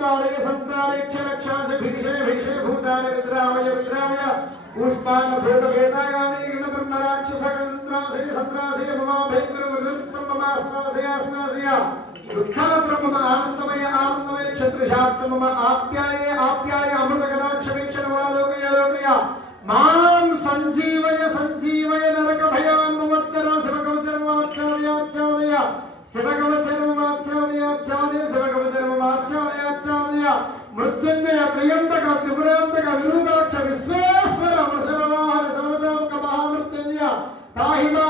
संताड़े संताड़े क्षरक्षांश भीषे भीषे भूतानि विद्रावय विद्रावय पुष्पान् भूत वेदागामि गणपन्नराक्षस गणत्रासे सत्रासे मम भैंगुरुवृत्तं मम आश्वासय आश्वासय दुःखात्रं मम आनन्दमय आनन्दमय क्षत्रुशास्त्रं मम आप्याय आप्याय अमृतकटाक्षवीक्षणमालोकय लोकय मां संजीवय संजीवय नरकभयान्मुक्तर शिवकवचर्माच्छादयाच्छादय शिवकवचर्माच्छादयाच्छादय शिवकवचर्माच्छादयाच्छादय मृत्युंजय त्र्यंबक त्रिपुरांतक विरूपाक्ष विश्वेश्वर वृषभवाहन सर्वतोमुख महामृत्युंजय पाहि मां